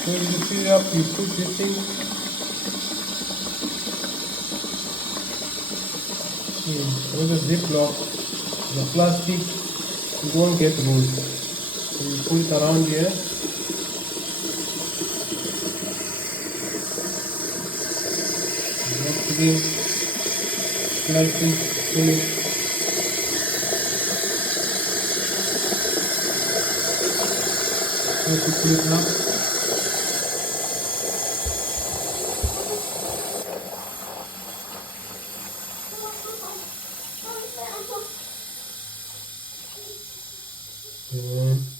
So you fill it up, you put this thing. With the ziplock, the plastic, it won't get loose. So you put it around here. Actually, slightly pull it. So to pull it up. And